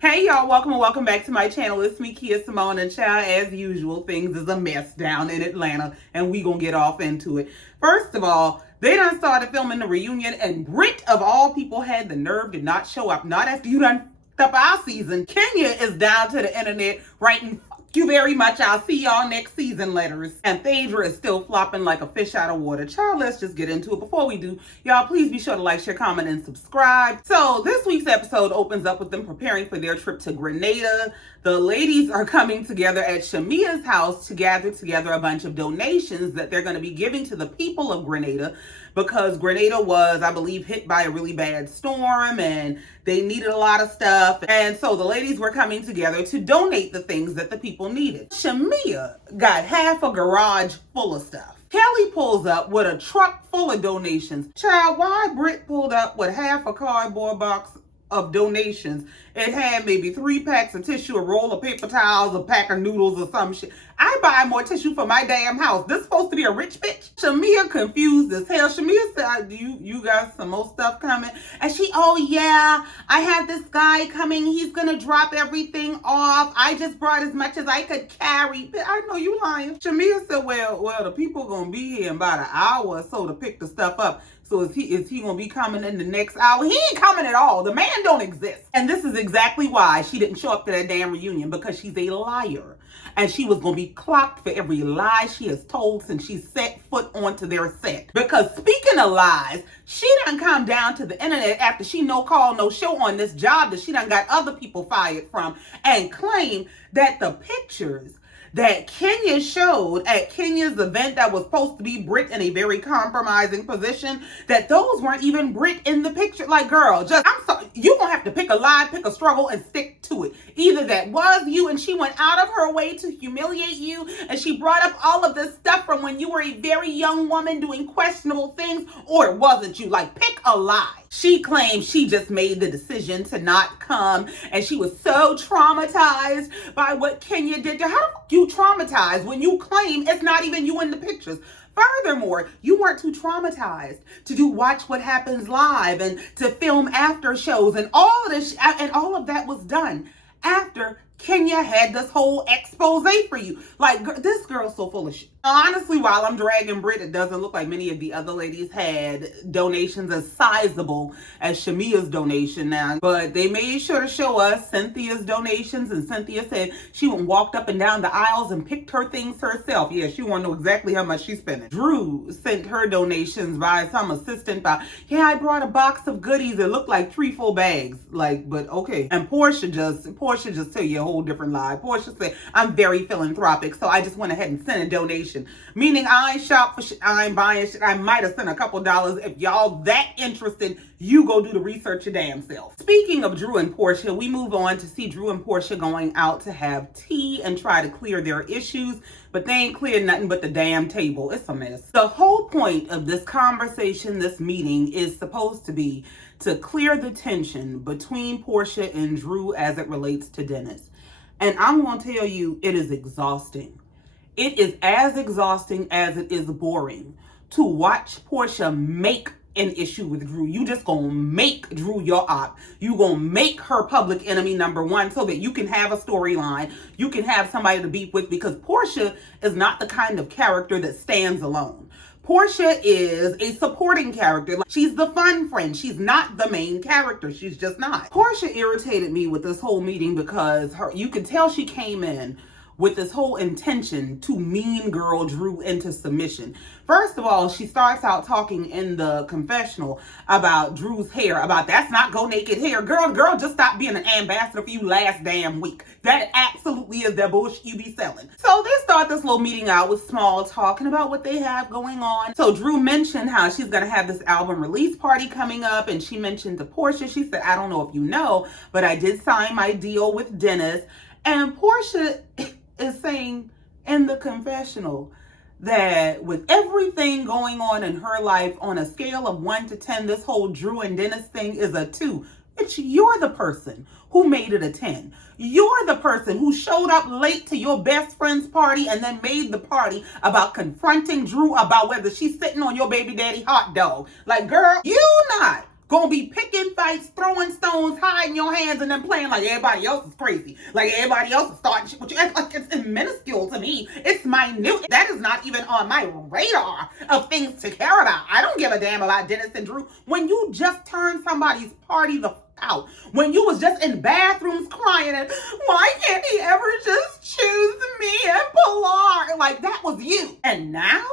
Hey y'all, welcome and welcome back to my channel. It's me, Kia Simone, and child, as usual, things is a mess down in Atlanta, and we gonna get off into it. First of all, they done started filming the reunion, and Brit, of all people, had the nerve to not show up. Not after you done up our season. Kenya is down to the internet writing "fuck you very much, I'll see y'all next season" letters. And Phaedra is still flopping like a fish out of water. Child, let's just get into it. Before we do, y'all, please be sure to like, share, comment, and subscribe. So this week's episode opens up with them preparing for their trip to Grenada. The ladies are coming together at Shamia's house to gather together a bunch of donations that they're going to be giving to the people of Grenada, because Grenada was, I believe, hit by a really bad storm and they needed a lot of stuff. And so the ladies were coming together to donate the things that the people needed. Shamia got half a garage full of stuff. Kelli pulls up with a truck full of donations. Child, why Brit pulled up with half a cardboard box of donations? It had maybe 3 packs of tissue, a roll of paper towels, a pack of noodles, or some shit. I buy more tissue for my damn house. This supposed to be a rich bitch? Shamia confused as hell. Shamia said, you got some more stuff coming? And she, oh yeah, I have this guy coming. He's gonna drop everything off. I just brought as much as I could carry. I know you lying. Shamia said, well, the people gonna be here in about an hour or so to pick the stuff up. So is he gonna be coming in the next hour? He ain't coming at all. The man don't exist. And this is exactly why she didn't show up to that damn reunion, because she's a liar. And she was gonna be clocked for every lie she has told since she set foot onto their set. Because speaking of lies, she done come down to the internet after she no call, no show on this job that she done got other people fired from, and claim that the pictures that Kenya showed at Kenya's event that was supposed to be Brit in a very compromising position, that those weren't even Brit in the picture. Like, girl, just, I'm sorry, you gonna have to pick a lie, pick a struggle, and stick to it. Either that was you and she went out of her way to humiliate you, and she brought up all of this stuff from when you were a very young woman doing questionable things, or it wasn't you. Like, pick a lie. She claimed she just made the decision to not come, and she was so traumatized by what Kenya did to her. How the fuck you traumatized when you claim it's not even you in the pictures? Furthermore, you weren't too traumatized to do Watch What Happens Live and to film after shows, and all of this, and all of that was done after Kenya had this whole expose for you. Like, this girl's so full of shit. Honestly, while I'm dragging Brit, it doesn't look like many of the other ladies had donations as sizable as Shamia's donation now. But they made sure to show us Cynthia's donations, and Cynthia said she went and walked up and down the aisles and picked her things herself. Yeah, she wanted to know exactly how much she's spending. Drew sent her donations by some assistant. Yeah, I brought a box of goodies that looked like 3 full bags. Like, but okay. And Porsha just tell you a whole different lie. Porsha said, I'm very philanthropic, so I just went ahead and sent a donation. Meaning I ain't shop for shit, I ain't buying shit. I might have sent a couple dollars. If y'all that interested, you go do the research your damn self. Speaking of Drew and Porsha, we move on to see Drew and Porsha going out to have tea and try to clear their issues, but they ain't cleared nothing but the damn table. It's a mess. The whole point of this conversation, this meeting, is supposed to be to clear the tension between Porsha and Drew as it relates to Dennis. And I'm going to tell you, it is exhausting. It is as exhausting as it is boring to watch Porsha make an issue with Drew. You just gonna make Drew your op. You gonna make her public enemy number one so that you can have a storyline. You can have somebody to beef with, because Porsha is not the kind of character that stands alone. Porsha is a supporting character. She's the fun friend. She's not the main character. She's just not. Porsha irritated me with this whole meeting because you could tell she came in with this whole intention to mean girl Drew into submission. First of all, she starts out talking in the confessional about Drew's hair, about that's not go naked hair. Girl, just stop being an ambassador for you last damn week. That absolutely is that bullshit you be selling. So they start this little meeting out with small talking about what they have going on. So Drew mentioned how she's gonna have this album release party coming up, and she mentioned to Porsha, she said, I don't know if you know, but I did sign my deal with Dennis. And Porsha is saying in the confessional that with everything going on in her life, on a scale of 1 to 10, this whole Drew and Dennis thing is a 2. You're the person who made it a 10. You're the person who showed up late to your best friend's party and then made the party about confronting Drew about whether she's sitting on your baby daddy hot dog. Like, girl, you not gonna be picking fights, throwing stones, hiding your hands, and then playing like everybody else is crazy. Like everybody else is starting shit with you. Like it's minuscule to me. It's minute. That is not even on my radar of things to care about. I don't give a damn about Dennis and Drew. When you just turned somebody's party the out, when you was just in bathrooms crying and why can't he ever just choose me and Pilar? Like that was you. And now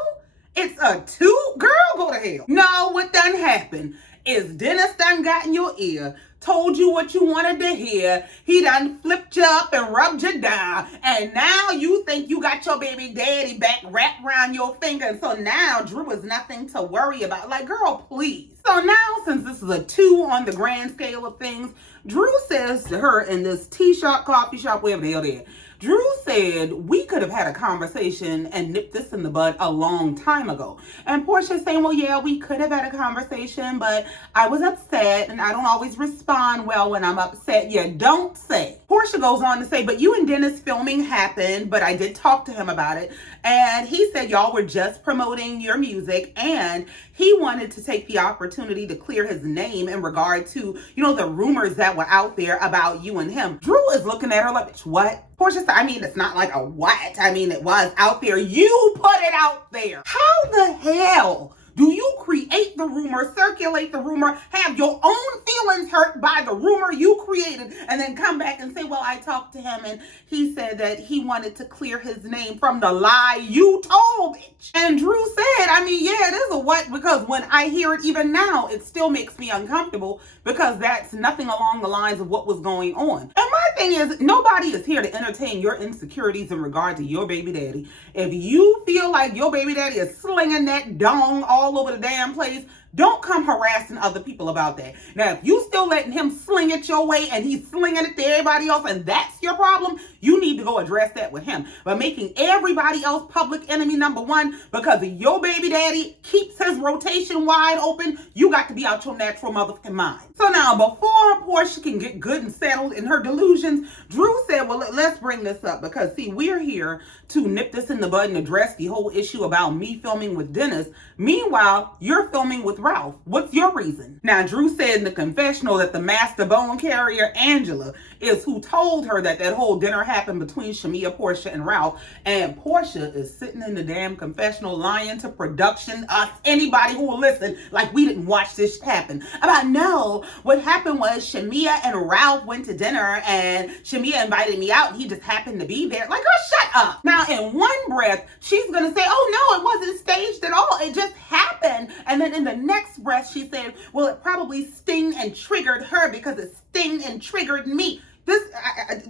it's a two. Girl, go to hell. No, what done happened is Dennis done got in your ear, told you what you wanted to hear. He done flipped you up and rubbed you down. And now you think you got your baby daddy back wrapped around your finger. And so now Drew is nothing to worry about. Like, girl, please. So now, since this is a 2 on the grand scale of things, Drew says to her in this tea shop, coffee shop, wherever the hell they at, Drew said, we could have had a conversation and nipped this in the bud a long time ago. And Porsha's saying, well, yeah, we could have had a conversation, but I was upset and I don't always respond well when I'm upset. Yeah, don't say. Porsha goes on to say, but you and Dennis filming happened, but I did talk to him about it. And he said y'all were just promoting your music and he wanted to take the opportunity to clear his name in regard to, you know, the rumors that were out there about you and him. Drew is looking at her like, bitch, what? Porsha said, I mean, it's not like a what. I mean, it was out there. You put it out there. How the hell do you create the rumor, circulate the rumor, have your own feelings hurt by the rumor you created, and then come back and say, well, I talked to him and he said that he wanted to clear his name from the lie you told, bitch. And Drew said, I mean, yeah, it is a what, because when I hear it even now, it still makes me uncomfortable because that's nothing along the lines of what was going on. And my thing is, nobody is here to entertain your insecurities in regard to your baby daddy. If you feel like your baby daddy is slinging that dong all over the damn place, don't come harassing other people about that. Now, if you still letting him sling it your way and he's slinging it to everybody else and that's your problem, you need to go address that with him. But making everybody else public enemy number one because your baby daddy keeps his rotation wide open, you got to be out your natural motherfucking mind. So now, before Porsha can get good and settled in her delusions, Drew said, well, let's bring this up because, see, we're here to nip this in the bud and address the whole issue about me filming with Dennis. Meanwhile, you're filming with Ralph. What's your reason? Now, Drew said in the confessional that the master bone carrier, Angela, is who told her that whole dinner happened between Shamia, Porsha, and Ralph. And Porsha is sitting in the damn confessional lying to production, us, anybody who will listen, like we didn't watch this happen. About, no, what happened was Shamia and Ralph went to dinner and Shamia invited me out and he just happened to be there. Like, girl, shut up. Now, in one breath, she's going to say, oh, no, it wasn't staged at all. It just happened. And then in the next breath, she said, well, it probably sting and triggered her because it sting and triggered me. This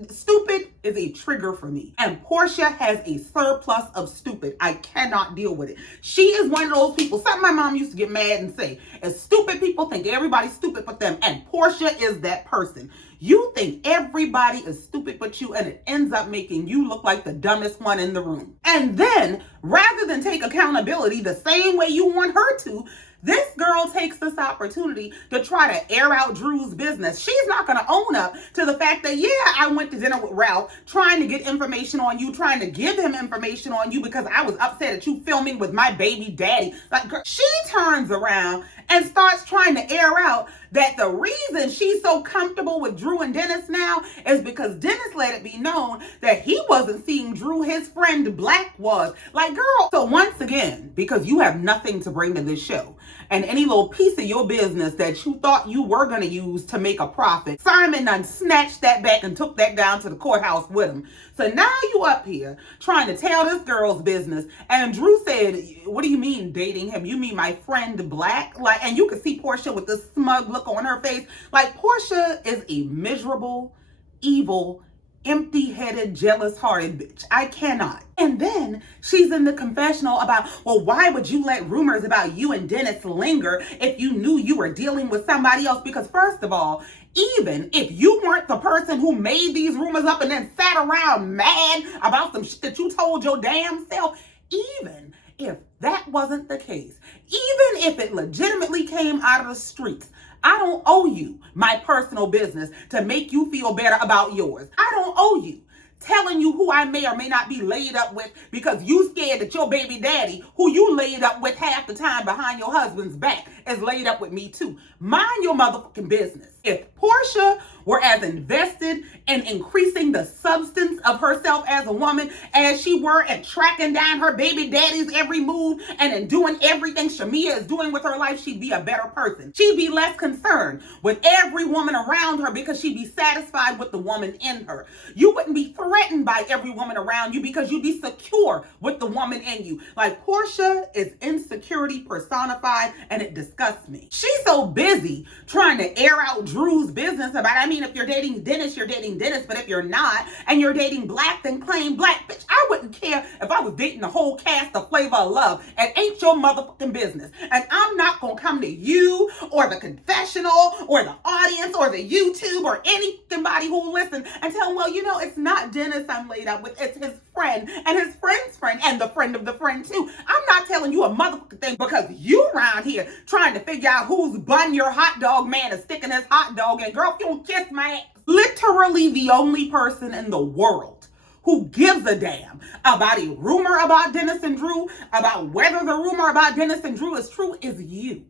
stupid is a trigger for me. And Porsha has a surplus of stupid. I cannot deal with it. She is one of those people, something my mom used to get mad and say, as stupid people think everybody's stupid but them. And Porsha is that person. You think everybody is stupid but you, and it ends up making you look like the dumbest one in the room. And then, rather than take accountability the same way you want her to, this girl takes this opportunity to try to air out Drew's business. She's not going to own up to the fact that, yeah, I went to dinner with Ralph trying to get information on you, trying to give him information on you because I was upset at you filming with my baby daddy. Like, girl, she turns around and starts trying to air out that the reason she's so comfortable with Drew and Dennis now is because Dennis let it be known that he wasn't seeing Drew, his friend Black was. Like, girl, so once again, because you have nothing to bring to this show, and any little piece of your business that you thought you were going to use to make a profit, Simon done snatched that back and took that down to the courthouse with him. So now you up here trying to tell this girl's business. And Drew said, what do you mean dating him? You mean my friend Black? Like, and you can see Porsha with this smug look on her face. Like, Porsha is a miserable, evil, empty-headed, jealous-hearted bitch. I cannot. And then she's in the confessional about, well, why would you let rumors about you and Dennis linger if you knew you were dealing with somebody else? Because first of all, even if you weren't the person who made these rumors up and then sat around mad about some shit that you told your damn self, even if that wasn't the case, even if it legitimately came out of the streets, I don't owe you my personal business to make you feel better about yours. I don't owe you telling you who I may or may not be laid up with because you scared that your baby daddy, who you laid up with half the time behind your husband's back, is laid up with me too. Mind your motherfucking business. If Porsha were as invested in increasing the substance of herself as a woman as she were in tracking down her baby daddy's every move and in doing everything Shamia is doing with her life, she'd be a better person. She'd be less concerned with every woman around her because she'd be satisfied with the woman in her. You wouldn't be threatened by every woman around you because you'd be secure with the woman in you. Like, Porsha is insecurity personified, and it disgusts me. She's so busy trying to air out Drew's business about, I mean, if you're dating Dennis, you're dating Dennis, but if you're not, and you're dating Black, then claim Black. Bitch, I wouldn't care if I was dating the whole cast of Flavor of Love. It ain't your motherfucking business. And I'm not gonna come to you or the confessional or the audience or the YouTube or anybody who'll listen and tell them, well, you know, it's not Dennis I'm laid up with, it's his friend and his friend's friend and the friend of the friend too. I'm not telling you a motherfucking thing because you around here trying to figure out whose bun your hot dog man is sticking his hot dog in. Girl, if you don't kiss my ass. Literally the only person in the world who gives a damn about a rumor about Dennis and Drew, about whether the rumor about Dennis and Drew is true, is you.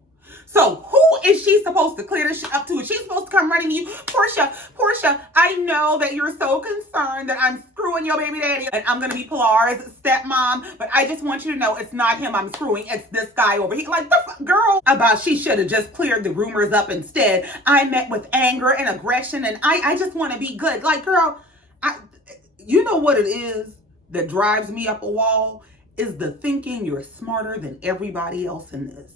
So who is she supposed to clear this shit up to? Is she supposed to come running to you? Porsha, I know that you're so concerned that I'm screwing your baby daddy and I'm going to be Pilar's stepmom, but I just want you to know it's not him I'm screwing. It's this guy over here. Like, the girl, about she should have just cleared the rumors up instead. I met with anger and aggression and I just want to be good. Like, girl, you know what it is that drives me up a wall? Is the thinking you're smarter than everybody else in this.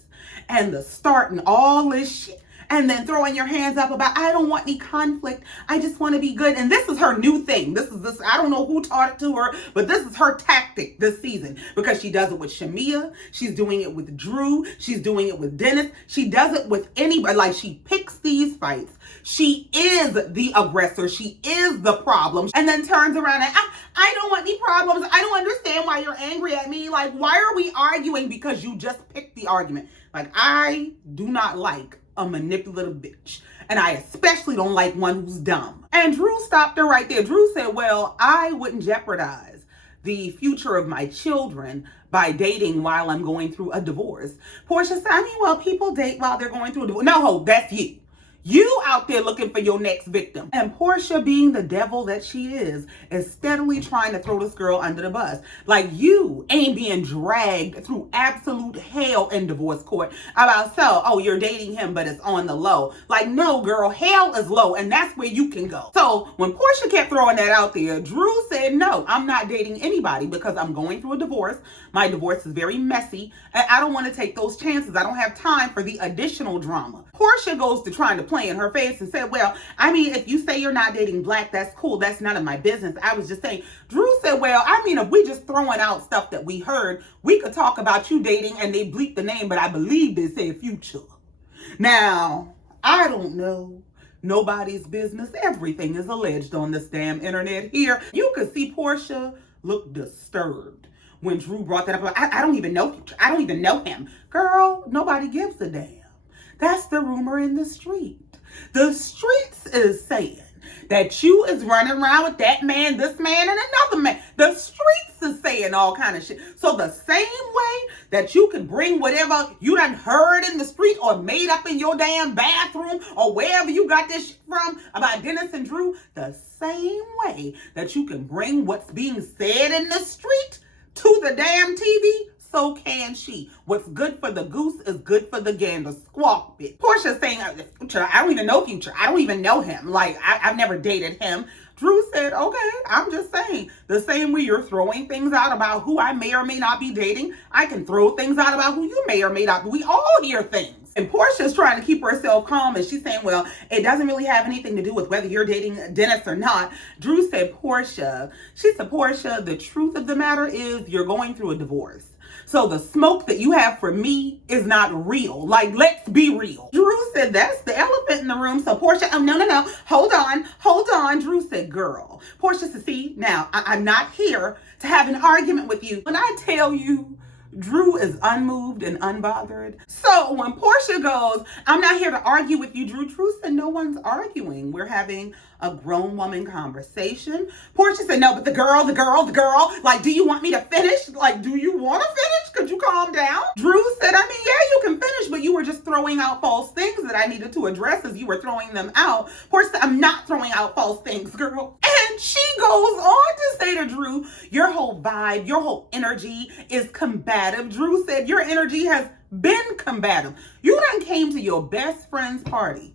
And the starting all this shit and then throwing your hands up about, I don't want any conflict. I just want to be good. And this is her new thing. This, I don't know who taught it to her, but this is her tactic this season because she does it with Shamia. She's doing it with Drew. She's doing it with Dennis. She does it with anybody. Like, she picks these fights. She is the aggressor. She is the problem. And then turns around and, I don't want any problems. I don't understand why you're angry at me. Like, why are we arguing because you just picked the argument? Like, I do not like a manipulative bitch. And I especially don't like one who's dumb. And Drew stopped her right there. Drew said, well, I wouldn't jeopardize the future of my children by dating while I'm going through a divorce. Porsha said, I mean, well, people date while they're going through a divorce. No, that's you. You out there looking for your next victim. And Porsha, being the devil that she is steadily trying to throw this girl under the bus. Like, you ain't being dragged through absolute hell in divorce court about, so, oh, you're dating him, but it's on the low. Like, no, girl, hell is low, and that's where you can go. So when Porsha kept throwing that out there, Drew said, no, I'm not dating anybody because I'm going through a divorce. My divorce is very messy, and I don't want to take those chances. I don't have time for the additional drama. Porsha goes to trying to play in her face and said, well, I mean, if you say you're not dating Black, that's cool. That's none of my business. I was just saying. Drew said, well, I mean, if we just throwing out stuff that we heard, we could talk about you dating, and they bleeped the name, but I believe they said Future. Now, I don't know. Nobody's business. Everything is alleged on this damn internet here. You could see Porsha look disturbed when Drew brought that up. I don't even know Future. I don't even know him. Girl, nobody gives a damn. That's the rumor in the street. The streets is saying that you is running around with that man, this man, and another man. The streets is saying all kind of shit. So the same way that you can bring whatever you done heard in the street or made up in your damn bathroom or wherever you got this shit from about Dennis and Drew, the same way that you can bring what's being said in the street to the damn TV, so can she. What's good for the goose is good for the gander. Squawk bitch. Porsha saying, Future, I don't even know Future. I don't even know him. Like, I've never dated him. Drew said, okay, I'm just saying. The same way you're throwing things out about who I may or may not be dating, I can throw things out about who you may or may not be. We all hear things. And Porsha's trying to keep herself calm, and she's saying, well, it doesn't really have anything to do with whether you're dating Dennis or not. Drew said, Porsha, the truth of the matter is you're going through a divorce. So the smoke that you have for me is not real. Like, let's be real. Drew said, that's the elephant in the room. So Porsha, oh, no. Hold on. Drew said, girl. Porsha said, see, now, I'm not here to have an argument with you. When I tell you, Drew is unmoved and unbothered. So when Porsha goes, I'm not here to argue with you, Drew said, no one's arguing. We're having a grown woman conversation. Porsha said, no, but the girl, like, do you want me to finish? Like, do you want to finish? Could you calm down? Drew said, I mean, yeah, you can finish, but you were just throwing out false things that I needed to address as you were throwing them out. Porsha said, I'm not throwing out false things, girl. And she goes on to say to Drew, your whole vibe, your whole energy is combative. Drew said, your energy has been combative. You done came to your best friend's party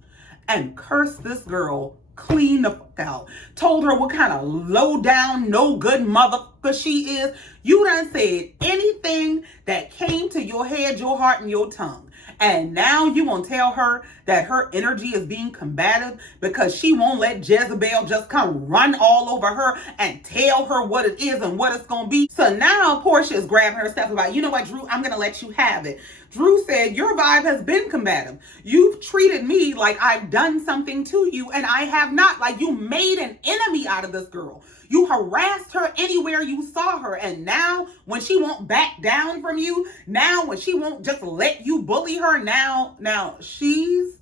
and cursed this girl clean the fuck out. Told her what kind of low down, no good motherfucker she is. You done said anything that came to your head, your heart, and your tongue. And now you gonna tell her that her energy is being combative because she won't let Jezebel just come run all over her and tell her what it is and what it's gonna be. So now Porsha is grabbing herself about, you know what, Drew, I'm gonna let you have it. Drew said, your vibe has been combative. You've treated me like I've done something to you, and I have not. Like, you made an enemy out of this girl. You harassed her anywhere you saw her. And now when she won't back down from you, now when she won't just let you bully her, now she's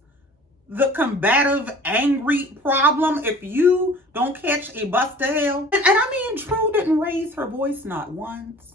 the combative, angry problem if you don't catch a bus to hell. And I mean, Drew didn't raise her voice not once.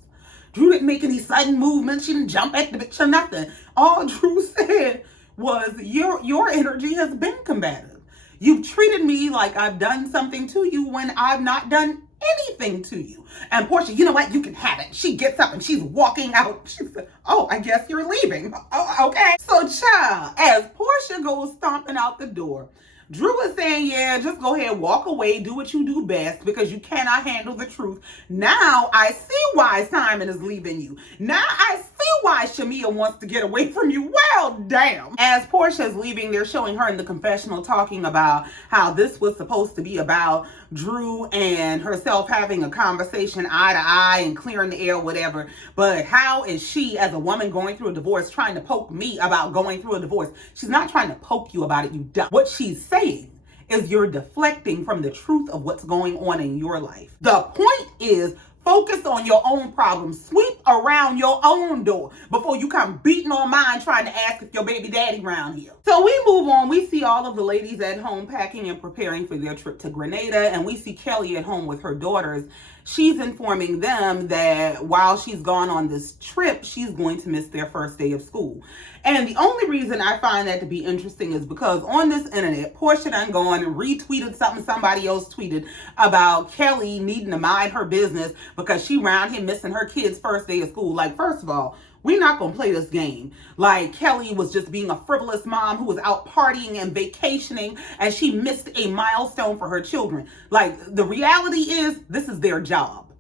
Drew didn't make any sudden movements. She didn't jump at the bitch or nothing. All Drew said was, your energy has been combative. You've treated me like I've done something to you when I've not done anything to you. And Porsha, you know what? You can have it. She gets up and she's walking out. She said, oh, I guess you're leaving. Oh, okay. So, child, as Porsha goes stomping out the door, Drew is saying, yeah, just go ahead, walk away, do what you do best because you cannot handle the truth. Now I see why Simon is leaving you. Now I see why Shamia wants to get away from you. Well, damn. As Porsha is leaving, they're showing her in the confessional talking about how this was supposed to be about Drew and herself having a conversation eye to eye and clearing the air, whatever. But how is she, as a woman going through a divorce, trying to poke me about going through a divorce? She's not trying to poke you about it, you dumb. What she's saying is you're deflecting from the truth of what's going on in your life. The point is, focus on your own problems. Sweep around your own door before you come beating on mine trying to ask if your baby daddy around here. So we move on. We see all of the ladies at home packing and preparing for their trip to Grenada, and we see Kelli at home with her daughters. She's informing them that while she's gone on this trip, she's going to miss their first day of school. And the only reason I find that to be interesting is because on this internet, Porsha done gone and retweeted something somebody else tweeted about Kelli needing to mind her business because she around here missing her kid's first day of school. Like, first of all, we're not going to play this game. Like, Kelli was just being a frivolous mom who was out partying and vacationing, and she missed a milestone for her children. Like, the reality is, this is their job.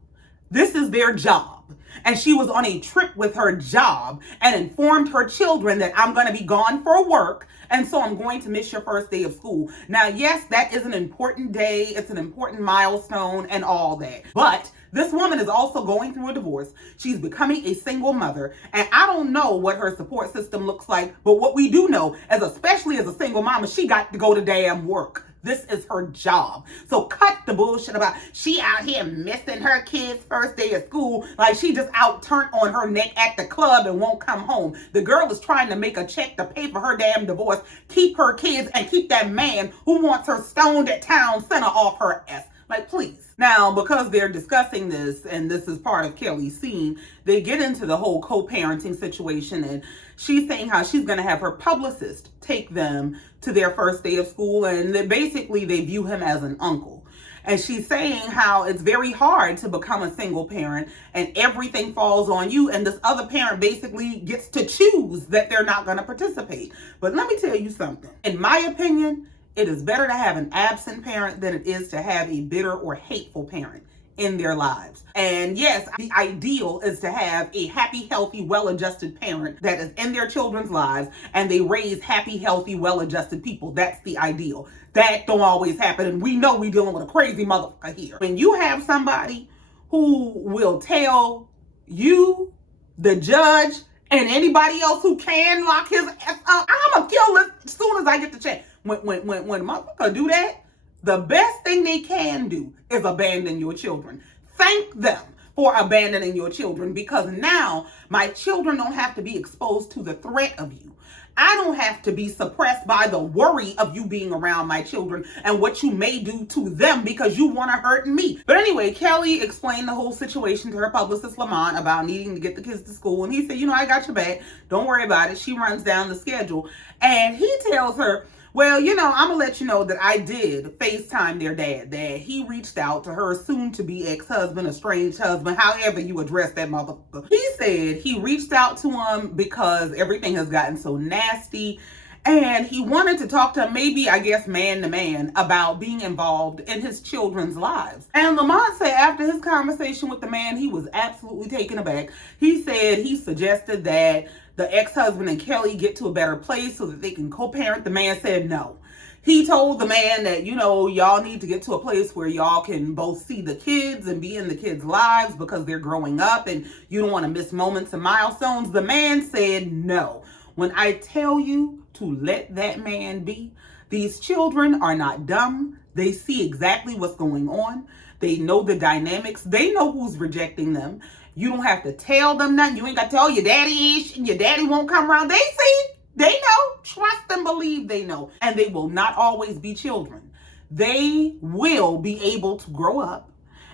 This is their job. And she was on a trip with her job and informed her children that I'm going to be gone for work, and so I'm going to miss your first day of school. Now, yes, that is an important day. It's an important milestone and all that. But this woman is also going through a divorce. She's becoming a single mother. And I don't know what her support system looks like. But what we do know, especially as a single mama, she got to go to damn work. This is her job. So cut the bullshit about she out here missing her kid's first day of school like she just out turned on her neck at the club and won't come home. The girl is trying to make a check to pay for her damn divorce, keep her kids, and keep that man who wants her stoned at town center off her ass. Like, please. Now, because they're discussing this, and this is part of Kelli's scene, they get into the whole co-parenting situation, and she's saying how she's going to have her publicist take them to their first day of school, and basically they view him as an uncle. And she's saying how it's very hard to become a single parent, and everything falls on you, and this other parent basically gets to choose that they're not going to participate. But let me tell you something. In my opinion, it is better to have an absent parent than it is to have a bitter or hateful parent in their lives. And yes, the ideal is to have a happy, healthy, well-adjusted parent that is in their children's lives and they raise happy, healthy, well-adjusted people. That's the ideal. That don't always happen, and we know we're dealing with a crazy motherfucker here. When you have somebody who will tell you, the judge, and anybody else who can lock his ass up, I'm gonna kill this as soon as I get the check. When motherfucker do that, the best thing they can do is abandon your children. Thank them for abandoning your children, because now my children don't have to be exposed to the threat of you. I don't have to be suppressed by the worry of you being around my children and what you may do to them because you want to hurt me. But anyway, Kelli explained the whole situation to her publicist, Lamont, about needing to get the kids to school. And he said, I got your back. Don't worry about it. She runs down the schedule. And he tells her, well, I'm going to let you know that I did FaceTime their dad, that he reached out to her soon-to-be ex-husband, estranged husband, however you address that motherfucker. He said he reached out to him because everything has gotten so nasty, and he wanted to talk to him, maybe, I guess, man to man, about being involved in his children's lives. And Lamont said after his conversation with the man, he was absolutely taken aback. He said he suggested that the ex-husband and Kelli get to a better place so that they can co-parent. The man said no. He told the man that, y'all need to get to a place where y'all can both see the kids and be in the kids' lives because they're growing up and you don't want to miss moments and milestones. The man said no. When I tell you to let that man be, these children are not dumb. They see exactly what's going on. They know the dynamics. They know who's rejecting them. You don't have to tell them nothing. You ain't got to tell your daddy is, and your daddy won't come around. They see, they know, trust and believe they know. And they will not always be children. They will be able to grow up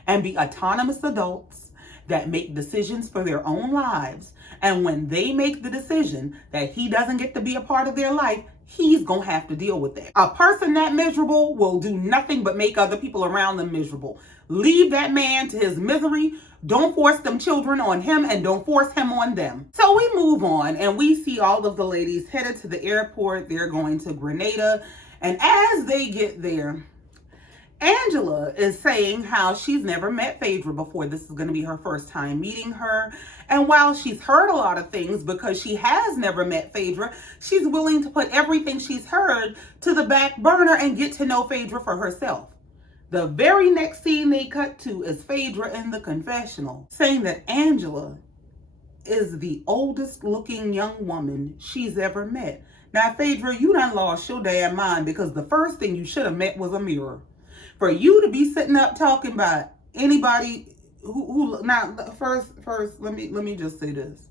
and be autonomous adults that make decisions for their own lives. And when they make the decision that he doesn't get to be a part of their life, he's going to have to deal with that. A person that miserable will do nothing but make other people around them miserable. Leave that man to his misery. Don't force them children on him, and don't force him on them. So we move on, and we see all of the ladies headed to the airport. They're going to Grenada. And as they get there, Angela is saying how she's never met Phaedra before. This is going to be her first time meeting her. And while she's heard a lot of things because she has never met Phaedra, she's willing to put everything she's heard to the back burner and get to know Phaedra for herself. The very next scene they cut to is Phaedra in the confessional saying that Angela is the oldest looking young woman she's ever met. Now, Phaedra, you done lost your damn mind, because the first thing you should have met was a mirror. For you to be sitting up talking about anybody who now first let me just say this.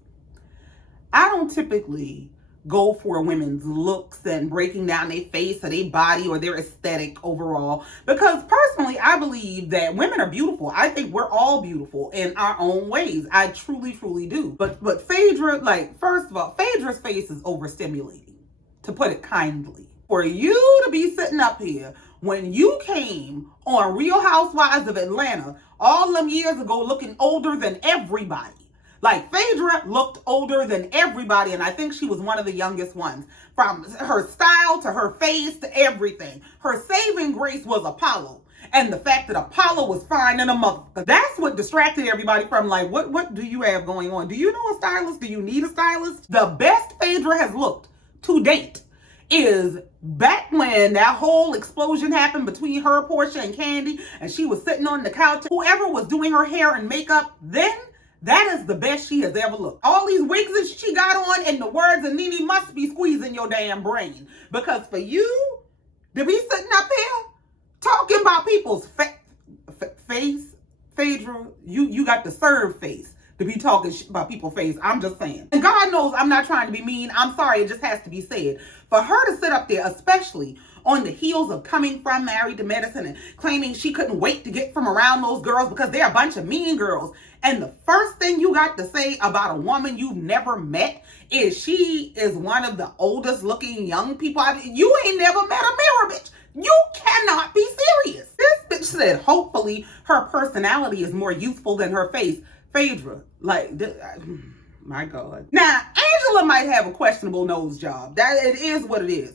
I don't typically go for women's looks and breaking down their face or their body or their aesthetic overall, because personally I believe that women are beautiful. I think we're all beautiful in our own ways. I truly do. But Phaedra, first of all, Phaedra's face is overstimulating, to put it kindly. For you to be sitting up here when you came on Real Housewives of Atlanta all them years ago looking older than everybody. Phaedra looked older than everybody, and I think she was one of the youngest ones. From her style to her face to everything. Her saving grace was Apollo. And the fact that Apollo was fine in a mother. That's what distracted everybody from, what do you have going on? Do you know a stylist? Do you need a stylist? The best Phaedra has looked to date is back when that whole explosion happened between her, Porsha, and Kandi, and she was sitting on the couch. Whoever was doing her hair and makeup then, that is the best she has ever looked. All these wigs that she got on, and the words of Nene must be squeezing your damn brain. Because for you to be sitting up here talking about people's face, Phaedra, you got the serve face to be talking about people's face. I'm just saying. And God knows I'm not trying to be mean. I'm sorry, it just has to be said. For her to sit up there, especially on the heels of coming from Married to Medicine and claiming she couldn't wait to get from around those girls because they're a bunch of mean girls. And the first thing you got to say about a woman you've never met is she is one of the oldest looking young people. You ain't never met a mirror, bitch. You cannot be serious. This bitch said hopefully her personality is more youthful than her face. Phaedra, my God. Now, Angela might have a questionable nose job. That it is what it is.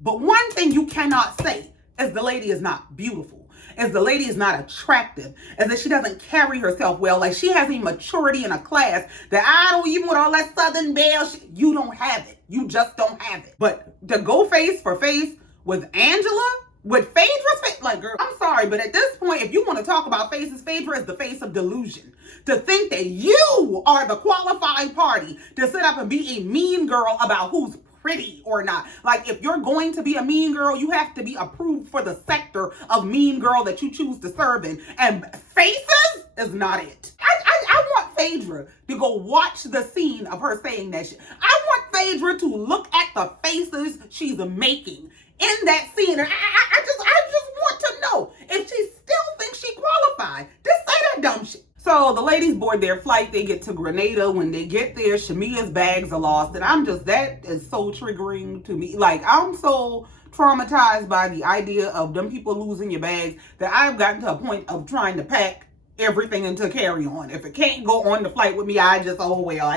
But one thing you cannot say is the lady is not beautiful, is the lady is not attractive, is that she doesn't carry herself well. She has a maturity in a class that I don't even with all that Southern belle. You don't have it. You just don't have it. But to go face for face with Angela, with Phaedra's face, girl, I'm sorry, but at this point, if you want to talk about faces, Phaedra is the face of delusion. To think that you are the qualified party to sit up and be a mean girl about who's pretty or not. If you're going to be a mean girl, you have to be approved for the sector of mean girl that you choose to serve in. And faces is not it. Phaedra to go watch the scene of her saying that shit. I want Phaedra to look at the faces she's making in that scene. And I just want to know if she still thinks she qualified to say that dumb shit. So the ladies board their flight. They get to Grenada. When they get there, Shamia's bags are lost. And that is so triggering to me. Like, I'm so traumatized by the idea of them people losing your bags that I've gotten to a point of trying to pack everything into carry-on. If it can't go on the flight with me, I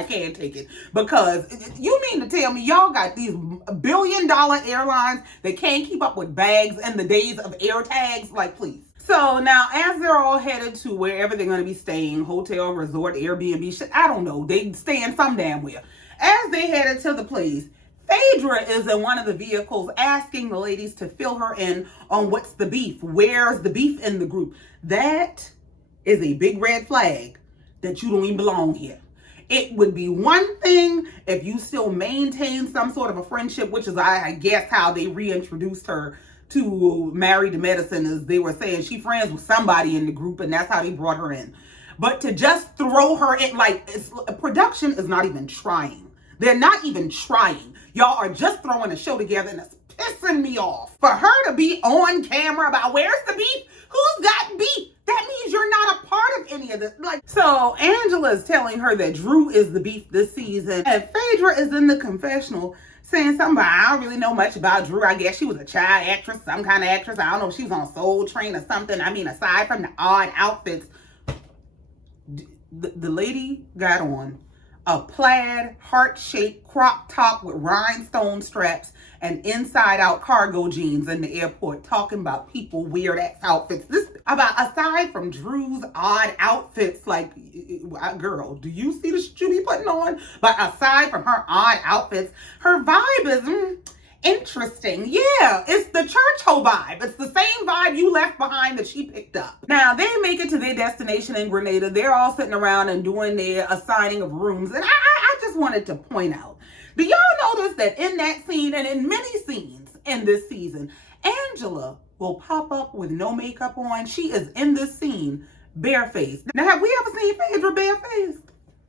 can't take it. Because you mean to tell me y'all got these billion-dollar airlines that can't keep up with bags in the days of air tags? Like, please. So now, as they're all headed to wherever they're going to be staying, hotel, resort, Airbnb, shit, I don't know. They stay in some damn where. As they headed to the place, Phaedra is in one of the vehicles asking the ladies to fill her in on what's the beef. Where's the beef in the group? That is a big red flag that you don't even belong here. It would be one thing if you still maintain some sort of a friendship, which is, I guess, how they reintroduced her to Married to Medicine, as they were saying she friends with somebody in the group, and that's how they brought her in. But to just throw her in, like, production is not even trying. They're not even trying. Y'all are just throwing a show together, and it's pissing me off. For her to be on camera about where's the beef? Who's got beef? That means you're not a part of any of this. Like, so Angela is telling her that Drew is the beef this season, and Phaedra is in the confessional saying something about, I don't really know much about Drew. I guess she was a child actress, some kind of actress. I don't know if she was on Soul Train or something. I mean, aside from the odd outfits, the lady got on a plaid heart-shaped crop top with rhinestone straps and inside-out cargo jeans in the airport, talking about people weird ass outfits. Aside from Drew's odd outfits, like, girl, do you see the shit you be putting on? But aside from her odd outfits, her vibe is interesting. Yeah, it's the church hoe vibe. It's the same vibe you left behind that she picked up. Now, they make it to their destination in Grenada. They're all sitting around and doing their assigning of rooms. And I just wanted to point out, do y'all notice that in that scene and in many scenes in this season, Angela will pop up with no makeup on? She is in this scene barefaced. Now, have we ever seen Phaedra barefaced?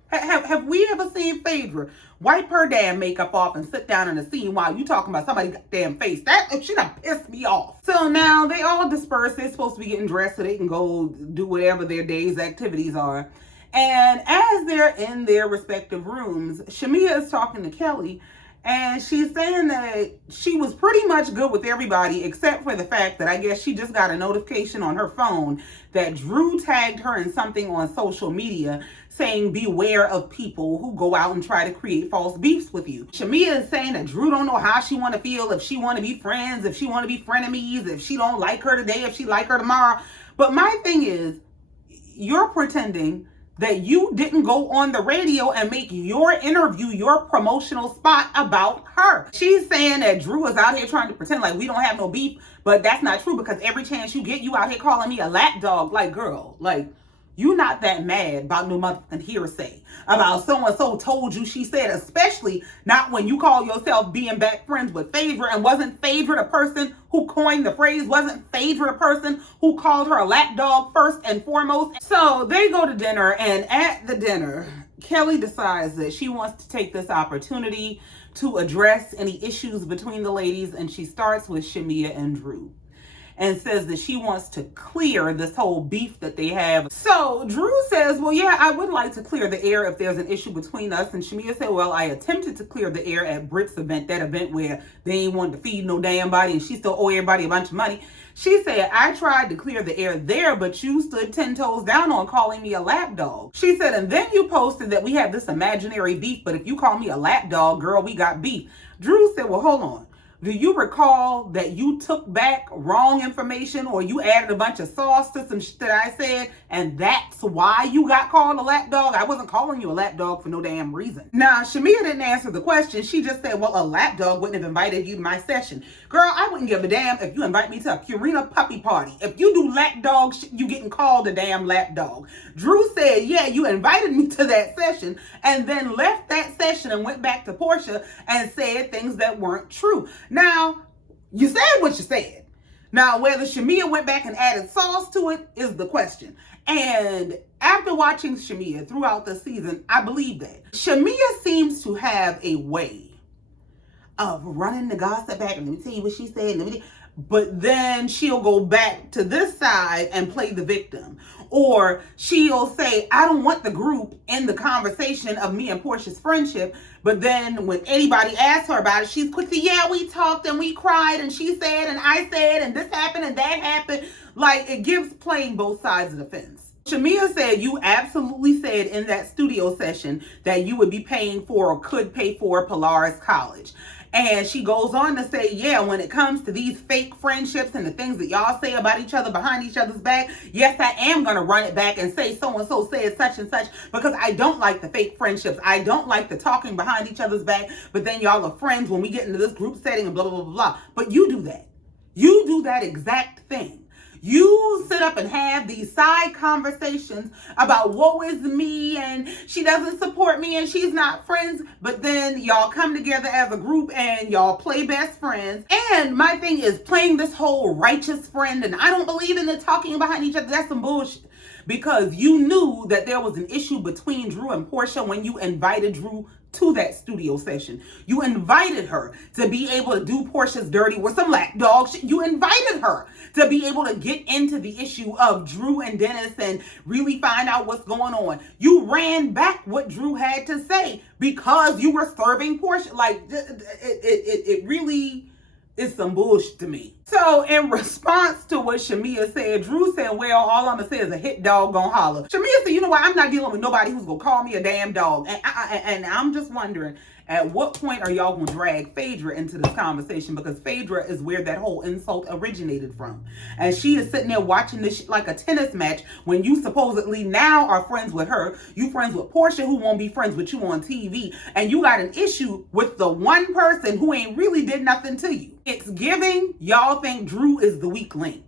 Have we ever seen Phaedra wipe her damn makeup off and sit down in a scene while you talking about somebody's damn face? That she done pissed me off. So now they all disperse. They're supposed to be getting dressed so they can go do whatever their day's activities are. And as they're in their respective rooms, Shamia is talking to Kelli, and she's saying that she was pretty much good with everybody except for the fact that I guess she just got a notification on her phone that Drew tagged her in something on social media saying beware of people who go out and try to create false beefs with you. Shamia is saying that Drew don't know how she want to feel, if she want to be friends, if she want to be frenemies, if she don't like her today, if she like her tomorrow. But my thing is, you're pretending that you didn't go on the radio and make your interview, your promotional spot about her. She's saying that Drew is out here trying to pretend like we don't have no beef, but that's not true because every chance you get, you out here calling me a lapdog. Like, girl, like, you not that mad about no motherfucking hearsay about so-and-so told you, she said, especially not when you call yourself being back friends with Phaedra, and wasn't Phaedra the person who coined the phrase? Wasn't Phaedra the person who called her a lapdog first and foremost? So they go to dinner, and at the dinner, Kelli decides that she wants to take this opportunity to address any issues between the ladies, and she starts with Shamia and Drew, and says that she wants to clear this whole beef that they have. So Drew says, well, yeah, I would like to clear the air if there's an issue between us. And Shamia said, well, I attempted to clear the air at Brit's event, that event where they ain't wanted to feed no damn body and she still owe everybody a bunch of money. She said, I tried to clear the air there, but you stood 10 toes down on calling me a lapdog. She said, and then you posted that we have this imaginary beef, but if you call me a lapdog, girl, we got beef. Drew said, well, hold on. Do you recall that you took back wrong information, or you added a bunch of sauce to some shit that I said, and that's why you got called a lapdog? I wasn't calling you a lapdog for no damn reason. Now, Shamia didn't answer the question. She just said, well, a lapdog wouldn't have invited you to my session. Girl, I wouldn't give a damn if you invite me to a Purina puppy party. If you do lapdog shit, you getting called a damn lapdog. Drew said, yeah, you invited me to that session, and then left that session and went back to Porsha and said things that weren't true. Now, you said what you said. Now, whether Shamea went back and added sauce to it is the question. And after watching Shamea throughout the season, I believe that. Shamea seems to have a way of running the gossip back. And let me tell you what she said. But then she'll go back to this side and play the victim. Or she'll say, I don't want the group in the conversation of me and Porsha's friendship. But then when anybody asks her about it, she's quickly, yeah, we talked and we cried and she said and I said and this happened and that happened. Like, it gives playing both sides of the fence. Shamea said you absolutely said in that studio session that you would be paying for or could pay for Polaris College. And she goes on to say, yeah, when it comes to these fake friendships and the things that y'all say about each other behind each other's back, yes, I am going to run it back and say so-and-so said such and such, because I don't like the fake friendships. I don't like the talking behind each other's back, but then y'all are friends when we get into this group setting and blah, blah, blah, blah. But you do that. You do that exact thing. You sit up and have these side conversations about woe is me and she doesn't support me and she's not friends. But then y'all come together as a group and y'all play best friends. And my thing is playing this whole righteous friend and I don't believe in the talking behind each other. That's some bullshit. Because you knew that there was an issue between Drew and Porsha when you invited Drew to that studio session. You invited her to be able to do Porsha's dirty with some lapdog shit. You invited her to be able to get into the issue of Drew and Dennis and really find out what's going on. You ran back what Drew had to say because you were serving Porsha. Like, it really is some bullshit to me. So in response to what Shamea said, Drew said, well, all I'm going to say is a hit dog gonna holler. Shamea said, you know what? I'm not dealing with nobody who's going to call me a damn dog. And I'm just wondering, at what point are y'all going to drag Phaedra into this conversation? Because Phaedra is where that whole insult originated from. And she is sitting there watching this shit like a tennis match when you supposedly now are friends with her. You friends with Porsha, who won't be friends with you on TV. And you got an issue with the one person who ain't really did nothing to you. It's giving y'all think Drew is the weak link.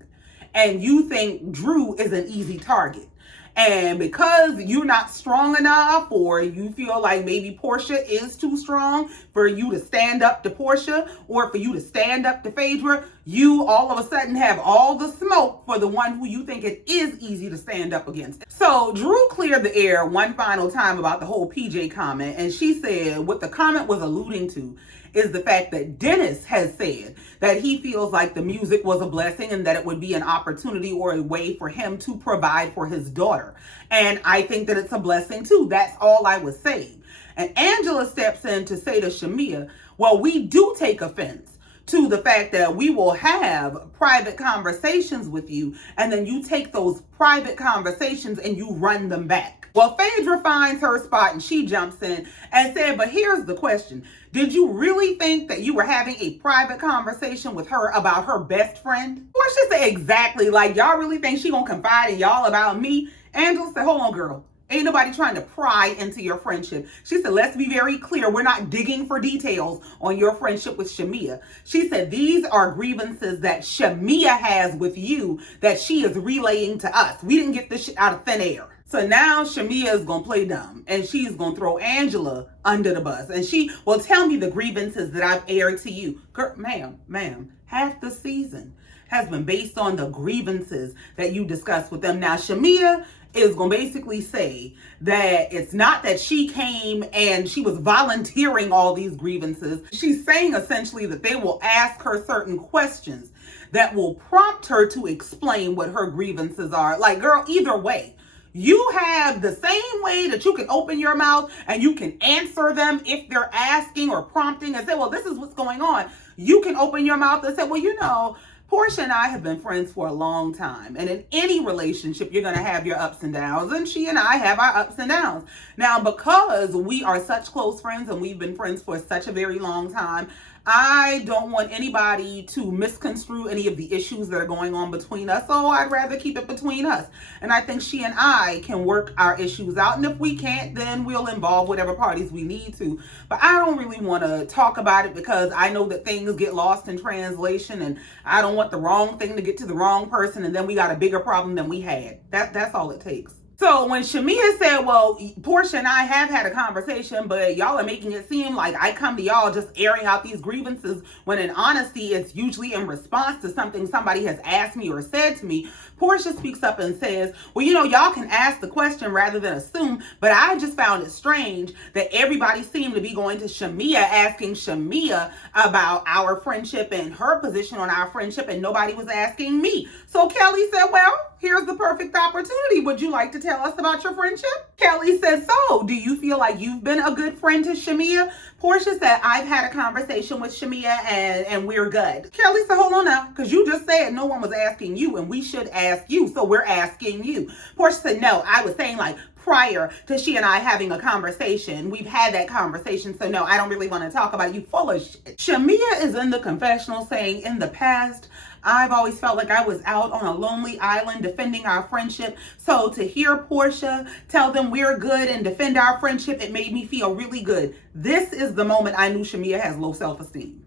And you think Drew is an easy target. And because you're not strong enough, or you feel like maybe Porsha is too strong for you to stand up to Porsha, or for you to stand up to Phaedra, you all of a sudden have all the smoke for the one who you think it is easy to stand up against. So Drew cleared the air one final time about the whole PJ comment, and she said what the comment was alluding to is the fact that Dennis has said that he feels like the music was a blessing and that it would be an opportunity or a way for him to provide for his daughter. And I think that it's a blessing too. That's all I was saying. And Angela steps in to say to Shamea, well, we do take offense to the fact that we will have private conversations with you, and then you take those private conversations and you run them back. Well, Phaedra finds her spot and she jumps in and said, but here's the question. Did you really think that you were having a private conversation with her about her best friend? Or she said, exactly, like, y'all really think she gonna confide in y'all about me? Angela said, hold on, girl. Ain't nobody trying to pry into your friendship. She said, let's be very clear. We're not digging for details on your friendship with Shamea. She said, these are grievances that Shamea has with you that she is relaying to us. We didn't get this shit out of thin air. So now Shamea is going to play dumb and she's going to throw Angela under the bus. And she will tell me the grievances that I've aired to you. Girl, ma'am, half the season has been based on the grievances that you discussed with them. Now, Shamea is going to basically say that it's not that she came and she was volunteering all these grievances. She's saying essentially that they will ask her certain questions that will prompt her to explain what her grievances are. Like, girl, either way, you have the same way that you can open your mouth and you can answer them if they're asking or prompting and say, well, this is what's going on. You can open your mouth and say, well, you know, Porsha and I have been friends for a long time. And in any relationship, you're going to have your ups and downs. And she and I have our ups and downs. Now, because we are such close friends and we've been friends for such a very long time, I don't want anybody to misconstrue any of the issues that are going on between us. So I'd rather keep it between us. And I think she and I can work our issues out. And if we can't, then we'll involve whatever parties we need to. But I don't really want to talk about it because I know that things get lost in translation. And I don't want the wrong thing to get to the wrong person. And then we got a bigger problem than we had. That's all it takes. So when Shamia said, well, Porsha and I have had a conversation, but y'all are making it seem like I come to y'all just airing out these grievances, when in honesty, it's usually in response to something somebody has asked me or said to me. Porsha speaks up and says, well, y'all can ask the question rather than assume, but I just found it strange that everybody seemed to be going to Shamia, asking Shamia about our friendship and her position on our friendship, and nobody was asking me. So Kelli said, well, here's the perfect opportunity. Would you like to tell us about your friendship? Kelli said, so do you feel like you've been a good friend to Shamia? Porsha said, I've had a conversation with Shamia and we're good. Kelli said, hold on now, because you just said no one was asking you and we should ask you, so we're asking you. Porsha said, no, I was saying like prior to she and I having a conversation. We've had that conversation, so no, I don't really want to talk about you full of shit. Shamia is in the confessional saying, in the past, I've always felt like I was out on a lonely island defending our friendship. So to hear Porsha tell them we're good and defend our friendship, it made me feel really good. This is the moment I knew Shamia has low self-esteem.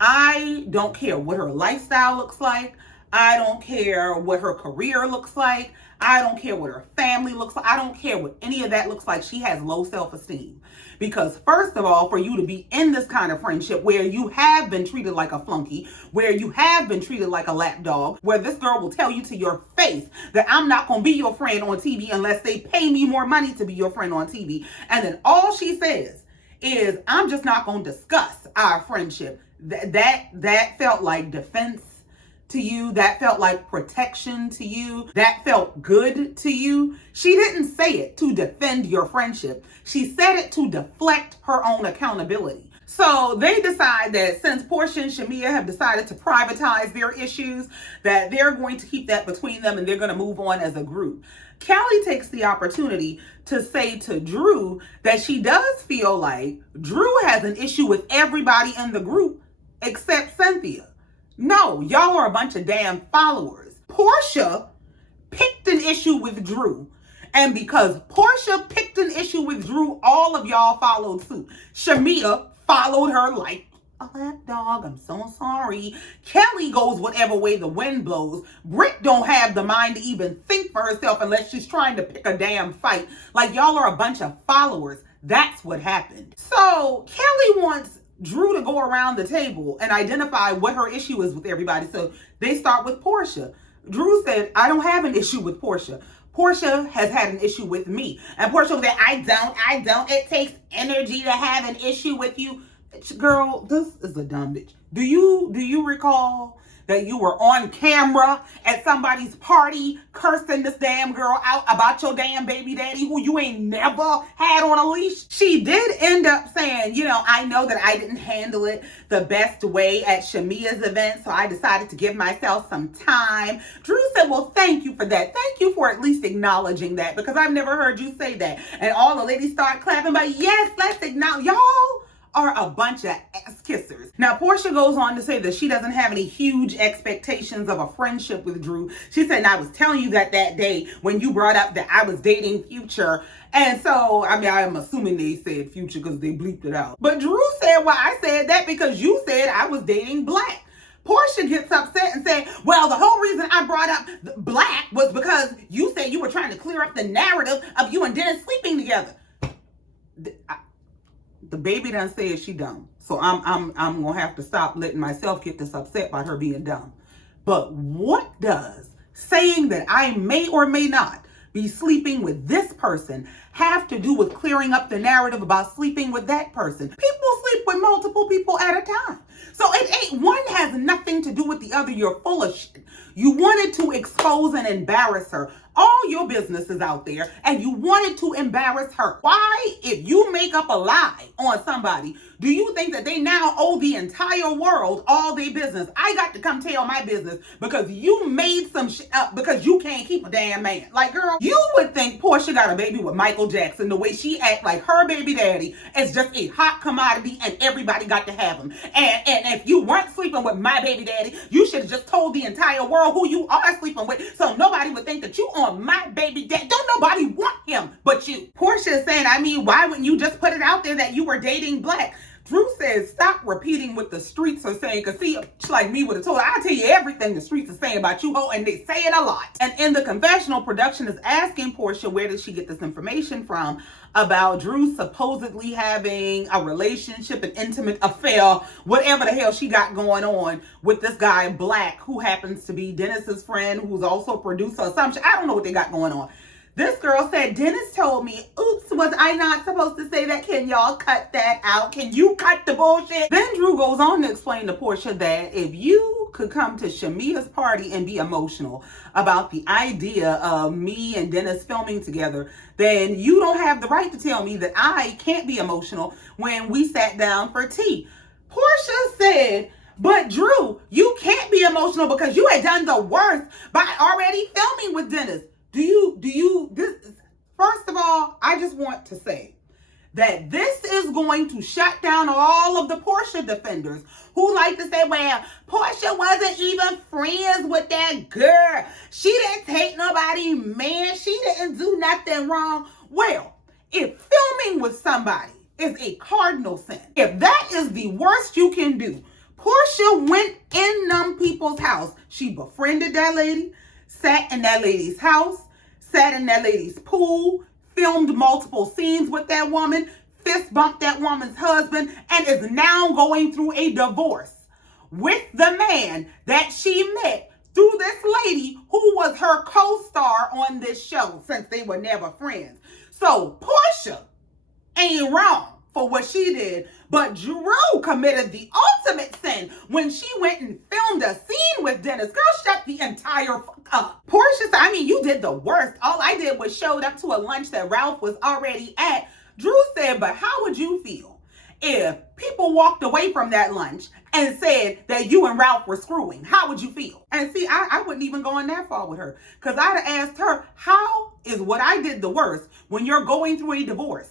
I don't care what her lifestyle looks like. I don't care what her career looks like. I don't care what her family looks like. I don't care what any of that looks like. She has low self-esteem. Because first of all, for you to be in this kind of friendship where you have been treated like a flunky, where you have been treated like a lapdog, where this girl will tell you to your face that I'm not going to be your friend on TV unless they pay me more money to be your friend on TV. And then all she says is, I'm just not going to discuss our friendship. That felt like defense to you. That felt like protection to you. That felt good to you. She didn't say it to defend your friendship. She said it to deflect her own accountability. So they decide that since Porsha and Shamia have decided to privatize their issues, that they're going to keep that between them and they're going to move on as a group. Kelli takes the opportunity to say to Drew that she does feel like Drew has an issue with everybody in the group except Cynthia. No, y'all are a bunch of damn followers. Porsha picked an issue with Drew. And because Porsha picked an issue with Drew, all of y'all followed suit. Shamia followed her like a lapdog. I'm so sorry. Kelli goes whatever way the wind blows. Brit don't have the mind to even think for herself unless she's trying to pick a damn fight. Like, y'all are a bunch of followers. That's what happened. So Kelli wants Drew to go around the table and identify what her issue is with everybody. So they start with Porsha. Drew said, I don't have an issue with Porsha. Porsha has had an issue with me. And Porsha said, I don't. It takes energy to have an issue with you. Girl, this is a dumb bitch. Do you recall that you were on camera at somebody's party cursing this damn girl out about your damn baby daddy who you ain't never had on a leash? She did end up saying, I know that I didn't handle it the best way at Shamia's event, so I decided to give myself some time. Drew said, well, thank you for that. Thank you for at least acknowledging that, because I've never heard you say that. And all the ladies start clapping, but yes, let's acknowledge. Y'all are a bunch of ass kissers. Now, Porsha goes on to say that she doesn't have any huge expectations of a friendship with Drew. She said, and I was telling you that day when you brought up that I was dating Future. And so, I'm assuming they said Future because they bleeped it out. But Drew said, well, I said that because you said I was dating Black. Porsha gets upset and said, well, the whole reason I brought up Black was because you said you were trying to clear up the narrative of you and Dennis sleeping together. The baby done said she dumb. So I'm gonna have to stop letting myself get this upset by her being dumb. But what does saying that I may or may not be sleeping with this person have to do with clearing up the narrative about sleeping with that person? People sleep with multiple people at a time. So one has nothing to do with the other. You're full of shit. You wanted to expose and embarrass her. All your business is out there, and you wanted to embarrass her. Why, if you make up a lie on somebody, do you think that they now owe the entire world all their business? I got to come tell my business because you made some shit up because you can't keep a damn man. Like, girl, you would think Porsha got a baby with Michael Jackson. The way she act like her baby daddy is just a hot commodity and everybody got to have him. And if you weren't sleeping with my baby daddy, you should have just told the entire world who you are sleeping with so nobody would think that you on my baby daddy. Don't nobody want him but you. Porsha is saying, why wouldn't you just put it out there that you were dating Black? Drew says, stop repeating what the streets are saying. Because see, like me would have told her, I'll tell you everything the streets are saying about you, ho, and they say it a lot. And in the confessional, production is asking Porsha where did she get this information from about Drew supposedly having a relationship, an intimate affair, whatever the hell she got going on with this guy, Black, who happens to be Dennis's friend, who's also a producer or something. I don't know what they got going on. This girl said, Dennis told me, oops, was I not supposed to say that? Can y'all cut that out? Can you cut the bullshit? Then Drew goes on to explain to Porsha that if you could come to Shamia's party and be emotional about the idea of me and Dennis filming together, then you don't have the right to tell me that I can't be emotional when we sat down for tea. Porsha said, but Drew, you can't be emotional because you had done the worst by already filming with Dennis. First of all, I just want to say that this is going to shut down all of the Porsha defenders who like to say, well, Porsha wasn't even friends with that girl. She didn't take nobody, man. She didn't do nothing wrong. Well, if filming with somebody is a cardinal sin, if that is the worst you can do, Porsha went in them people's house. She befriended that lady, sat in that lady's house, sat in that lady's pool, filmed multiple scenes with that woman, fist bumped that woman's husband, and is now going through a divorce with the man that she met through this lady who was her co-star on this show since they were never friends. So Porsha ain't wrong for what she did, but Drew committed the ultimate sin when she went and filmed a scene with Dennis. Girl, shut the entire fuck up. Porsha said, I mean, you did the worst. All I did was showed up to a lunch that Ralph was already at. Drew said, but how would you feel if people walked away from that lunch and said that you and Ralph were screwing? How would you feel? And see, I wouldn't even go in that far with her, because I'd have asked her, how is what I did the worst when you're going through a divorce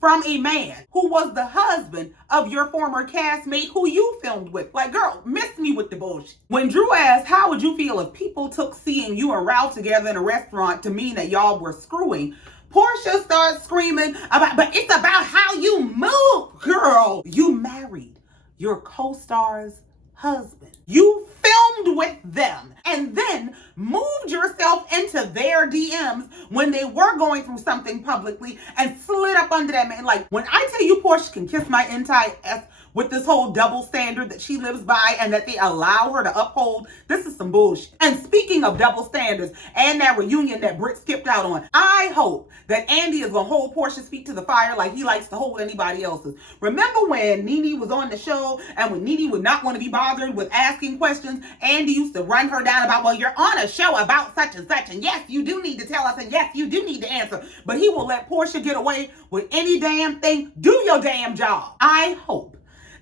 from a man who was the husband of your former castmate who you filmed with? Like, girl, miss me with the bullshit. When Drew asked, how would you feel if people took seeing you and Ralph together in a restaurant to mean that y'all were screwing, Porsha starts screaming about, but it's about how you move, girl. You married your co-star's husband. You filmed with them and then moved yourself into their DMs when they were going through something publicly and slid up under that man. Like, when I tell you Porsha can kiss my entire ass with this whole double standard that she lives by and that they allow her to uphold, this is some bullshit. And speaking of double standards and that reunion that Brit skipped out on, I hope that Andy is gonna hold Porsha's feet to the fire like he likes to hold anybody else's. Remember when Nene was on the show and when Nene would not want to be bothered with asking questions, Andy used to run her down about, well, you're on a show about such, and yes, you do need to tell us, and yes, you do need to answer. But he will let Porsha get away with any damn thing. Do your damn job. I hope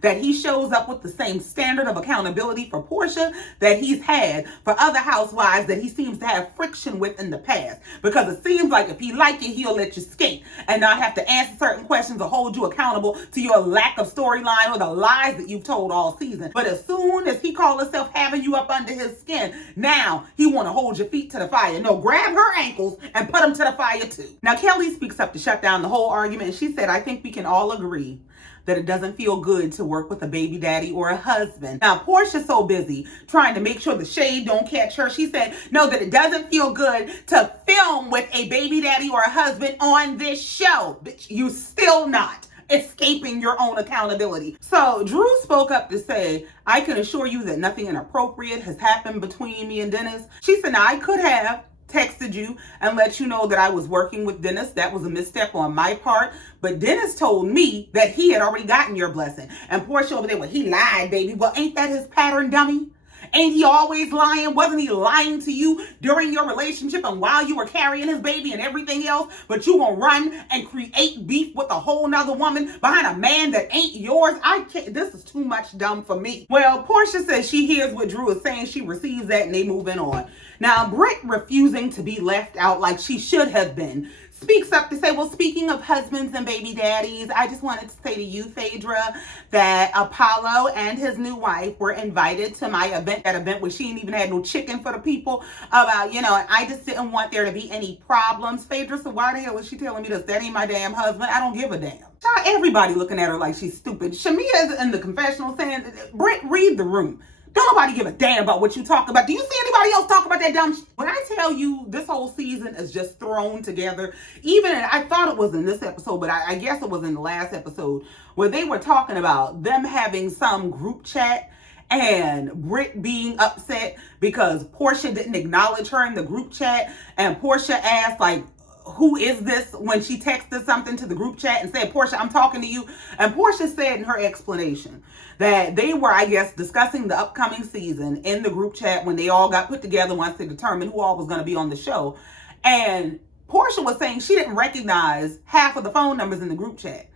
that he shows up with the same standard of accountability for Porsha that he's had for other housewives that he seems to have friction with in the past. Because it seems like if he like it, he'll let you skate and not have to answer certain questions or hold you accountable to your lack of storyline or the lies that you've told all season. But as soon as he calls himself having you up under his skin, now he want to hold your feet to the fire. No, grab her ankles and put them to the fire too. Now, Kelli speaks up to shut down the whole argument, and she said, I think we can all agree that it doesn't feel good to work with a baby daddy or a husband. Now, Porsha's so busy trying to make sure the shade don't catch her. She said, no, that it doesn't feel good to film with a baby daddy or a husband on this show. Bitch, you still not escaping your own accountability. So Drew spoke up to say, I can assure you that nothing inappropriate has happened between me and Dennis. She said, now I could have texted you and let you know that I was working with Dennis. That was a misstep on my part. But Dennis told me that he had already gotten your blessing. And Porsha over there, well, he lied, baby. Well, ain't that his pattern, dummy? Ain't he always lying? Wasn't he lying to you during your relationship and while you were carrying his baby and everything else? But you gonna run and create beef with a whole nother woman behind a man that ain't yours? I can't. This is too much dumb for me. Well, Porsha says she hears what Drew is saying. She receives that and they moving on. Now, Brit refusing to be left out like she should have been speaks up to say, well, speaking of husbands and baby daddies, I just wanted to say to you, Phaedra, that Apollo and his new wife were invited to my event, that event where she ain't even had no chicken for the people about, and I just didn't want there to be any problems. Phaedra, so why the hell is she telling me this? That ain't my damn husband. I don't give a damn. Everybody looking at her like she's stupid. Shamia is in the confessional saying, Brit, read the room. Don't nobody give a damn about what you talk about. Do you see anybody else talk about that dumb shit? When I tell you this whole season is just thrown together, I thought it was in this episode, but I guess it was in the last episode, where they were talking about them having some group chat and Brit being upset because Porsha didn't acknowledge her in the group chat, and Porsha asked, like, who is this, when she texted something to the group chat and said, Porsha, I'm talking to you. And Porsha said in her explanation that they were, I guess, discussing the upcoming season in the group chat when they all got put together once they determined who all was going to be on the show. And Porsha was saying she didn't recognize half of the phone numbers in the group chat.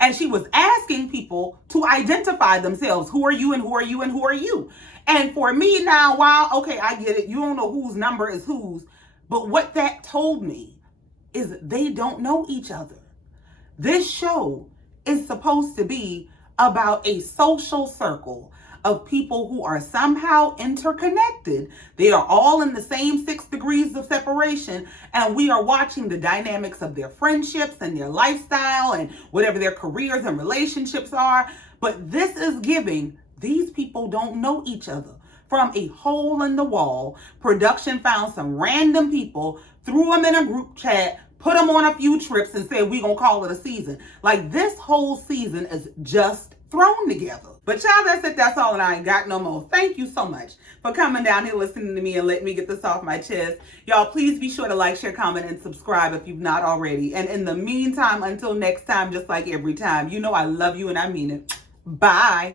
And she was asking people to identify themselves. Who are you and who are you and who are you? And for me now, while, okay, I get it. You don't know whose number is whose. But what that told me is they don't know each other. This show is supposed to be about a social circle of people who are somehow interconnected. They are all in the same 6 degrees of separation, and we are watching the dynamics of their friendships and their lifestyle and whatever their careers and relationships are. But this is giving, these people don't know each other. From a hole in the wall, production found some random people, threw them in a group chat, put them on a few trips, and said, we gonna call it a season. Like, this whole season is just thrown together. But y'all, that's it. That's all, and I ain't got no more. Thank you so much for coming down here, listening to me, and letting me get this off my chest. Y'all, please be sure to like, share, comment, and subscribe if you've not already. And in the meantime, until next time, just like every time, you know I love you and I mean it. Bye.